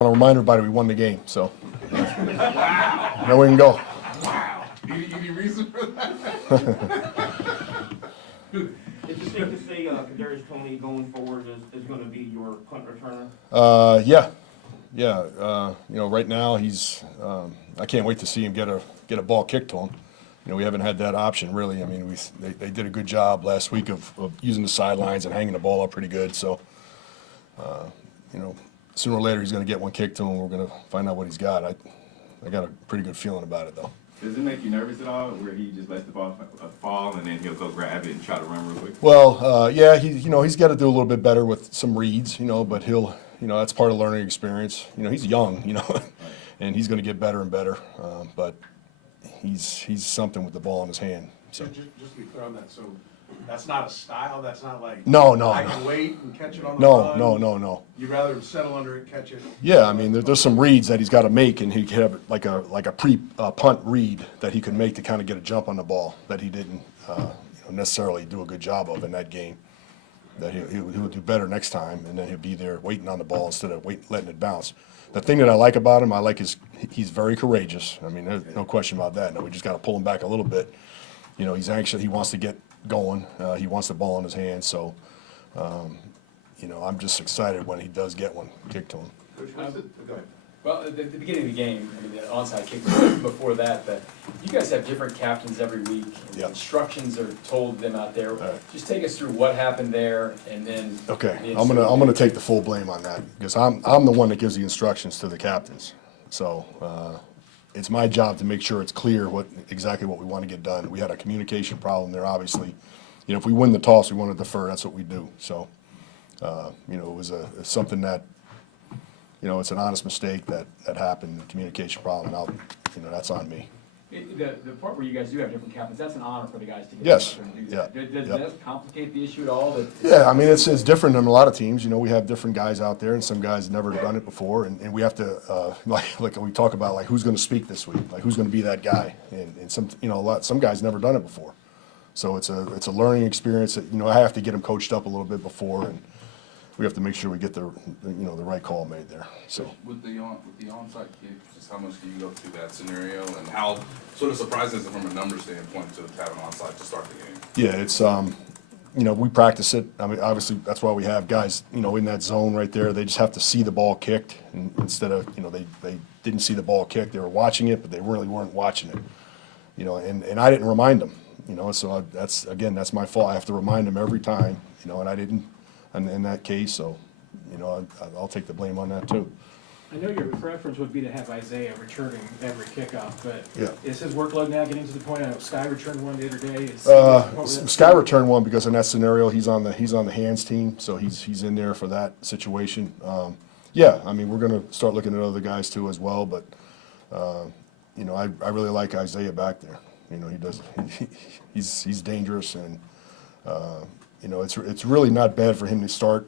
want to remind everybody we won the game, so Wow. now we can go. Wow. Any reason for that? Is it safe to say Kadarius Toney going forward is going to be your punt returner? Yeah. Right now he's. I can't wait to see him get a ball kicked to him. We haven't had that option really. I mean, they did a good job last week of using the sidelines and hanging the ball up pretty good. So, sooner or later he's going to get one kicked to him. We're going to find out what he's got. I got a pretty good feeling about it though. Does it make you nervous at all, where he just lets the ball fall and then he'll go grab it and try to run real quick? Well, yeah, he's got to do a little bit better with some reads, but he'll, that's part of learning experience. He's young, and he's going to get better and better. But he's something with the ball in his hand. So just to be clear on that, so that's not a style. That's not like no. I can wait and catch it on the run. No. You'd rather settle under it, catch it. Yeah, I mean, there's some reads that he's got to make, and he could have like a pre-punt read that he could make to kind of get a jump on the ball that he didn't necessarily do a good job of in that game. That he'll do better next time, and then he'll be there waiting on the ball instead of letting it bounce. The thing that I like about him, he's very courageous. I mean, there's no question about that. No, we just got to pull him back a little bit. He's anxious. He wants to get going. He wants the ball in his hands. So, I'm just excited when he does get one kicked to him. Coach, go ahead. Well, at the beginning of the game, I mean, the onside kick before that, but you guys have different captains every week. And Yep. Instructions are told them out there. Right. Just take us through what happened there, and then. Okay, I'm gonna take the full blame on that because I'm the one that gives the instructions to the captains. So it's my job to make sure it's clear exactly what we want to get done. We had a communication problem there, obviously. If we win the toss, we want to defer. That's what we do. So it was something that it's an honest mistake that happened, a communication problem, and that's on me. The part where you guys do have different captains, that's an honor for the guys to get Yes. out there and do that. Yeah. Does Yep. that complicate the issue at all? Yeah, I mean, it's different than a lot of teams. We have different guys out there, and some guys never done it before, and we have to, like we talk about, like, who's going to speak this week? Like, who's going to be that guy? And some guys never done it before. So it's a learning experience that, I have to get them coached up a little bit before, and we have to make sure we get the right call made there. So With the onside kick, just how much do you go through that scenario, and how sort of surprising is it from a number standpoint to have an onside to start the game? yeah, it's we practice it. I mean, obviously that's why we have guys in that zone right there. They just have to see the ball kicked, and instead of they didn't see the ball kicked. They were watching it, but they really weren't watching it. And I didn't remind them. So that's my fault. I have to remind them every time. And I didn't. And in that case, so I'll take the blame on that too. I know your preference would be to have Isaiah returning every kickoff, but Yeah. is his workload now getting to the point? I know Sky returned one the other day. Sky returned one because in that scenario he's on the hands team, so he's in there for that situation. Yeah, I mean we're going to start looking at other guys too as well, but I really like Isaiah back there. He's dangerous, and it's really not bad for him to start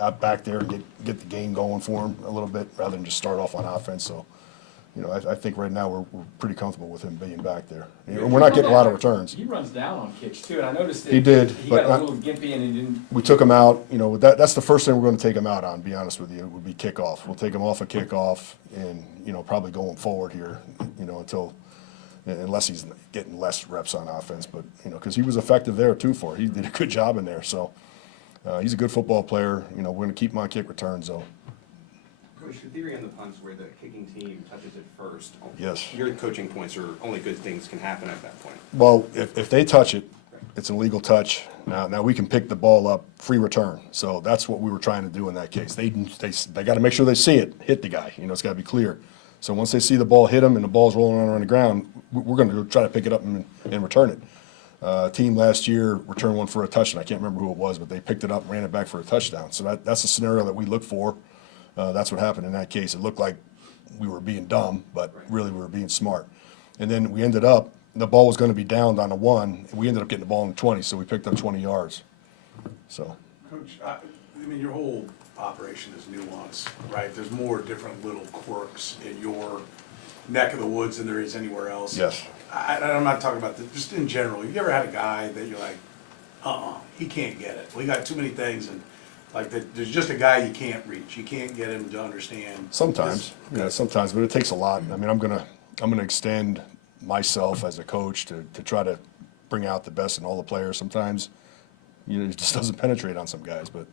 out back there and get the game going for him a little bit rather than just start off on offense. So I think right now we're pretty comfortable with him being back there. We're not getting a lot of returns. He runs down on kicks too, and I noticed that He did, he but got a little gimpy and he didn't. We took him out. That's the first thing we're going to take him out on. To be honest with you, would be kickoff. We'll take him off a kickoff, and probably going forward here, unless he's getting less reps on offense, but because he was effective there too. He did a good job in there. So he's a good football player. We're going to keep him on kick returns though. Coach, the theory on the punts where the kicking team touches it first. Yes. Your coaching points are only good things can happen at that point. Well, if they touch it, it's an illegal touch. Now we can pick the ball up, free return. So that's what we were trying to do in that case. They got to make sure they see it, hit the guy. It's got to be clear. So once they see the ball hit him and the ball's rolling around on the ground, we're going to try to pick it up and return it. Team last year returned one for a touchdown. I can't remember who it was, but they picked it up and ran it back for a touchdown. So that's a scenario that we look for. That's what happened in that case. It looked like we were being dumb, but really we were being smart. And then we ended up, the ball was going to be downed on the 1, and we ended up getting the ball in the 20, so we picked up 20 yards. So. Coach, I mean, your whole operation is nuanced, right? There's more different little quirks in your neck of the woods than there is anywhere else. Yes. I'm not talking about this, just in general. You ever had a guy that you're like, he can't get it. We got too many things, and Like, there's just a guy you can't reach, you can't get him to understand. Sometimes, sometimes, but it takes a lot. I mean, I'm gonna extend myself as a coach to try to bring out the best in all the players. Sometimes, it just doesn't penetrate on some guys, but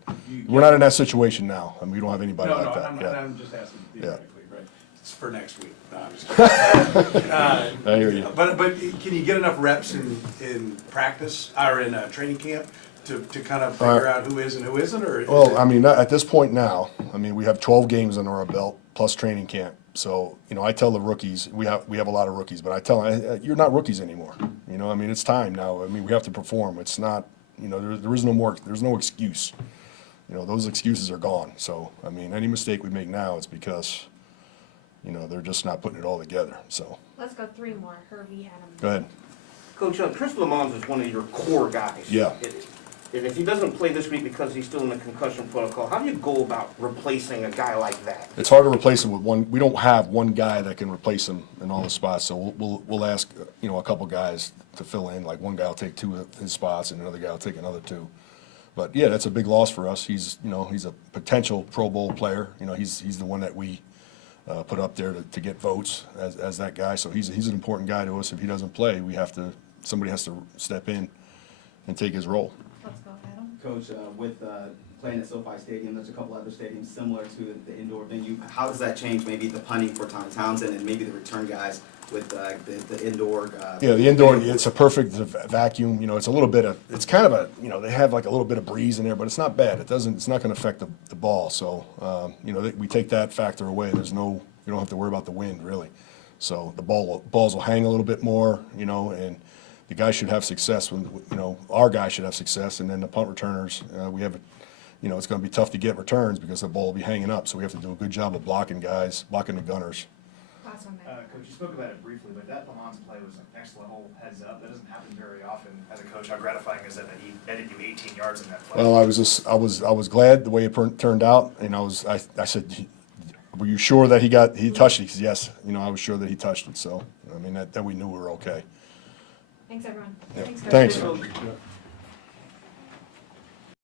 we're not in that situation now. I mean, we don't have anybody like that. I'm just asking theoretically, right? It's for next week. No, I'm just kidding. I hear you. But can you get enough reps in practice, or in training camp, to kind of figure out who is and who isn't, or? Well, I mean, at this point now, I mean, we have 12 games under our belt plus training camp. So, I tell the rookies, we have a lot of rookies, but I tell them, you're not rookies anymore. I mean, it's time now. I mean, we have to perform. It's not, there is no more, there's no excuse. Those excuses are gone. So, I mean, any mistake we make now, it's because, they're just not putting it all together. So, Let's go 3 more. Hervey, Adam. go ahead. Coach, Chris Lamont is one of your core guys. Yeah. And if he doesn't play this week because he's still in the concussion protocol, how do you go about replacing a guy like that? It's hard to replace him with one. We don't have one guy that can replace him in all the spots. So we'll ask a couple guys to fill in. Like one guy will take 2 of his spots, and another guy will take another 2. But yeah, that's a big loss for us. He's he's a potential Pro Bowl player. He's the one that we put up there to get votes as that guy. So he's an important guy to us. If he doesn't play, somebody has to step in and take his role. Let's go, Adam. Coach, with playing at SoFi Stadium, there's a couple other stadiums similar to the indoor venue. How does that change maybe the punting for Tommy Townsend and maybe the return guys with the indoor? Yeah, the indoor, it's a perfect vacuum. It's a little bit of, it's kind of a, they have like a little bit of breeze in there, but it's not bad. It's not going to affect the ball. So, we take that factor away. You don't have to worry about the wind really. So the balls will hang a little bit more, and the guys should have success when, our guys should have success. And then the punt returners, we have, it's going to be tough to get returns because the ball will be hanging up. So we have to do a good job of blocking the gunners. Last one, Matt. Coach, you spoke about it briefly, but that Lamont's play was like next level heads up. That doesn't happen very often. As a coach, how gratifying is it that he netted you 18 yards in that play? Well, I was glad the way it turned out, and I said, were you sure that he touched it? He said, yes. I was sure that he touched it. So I mean that we knew we were okay. Thanks, everyone. Yeah. Thanks, Coach. Thanks.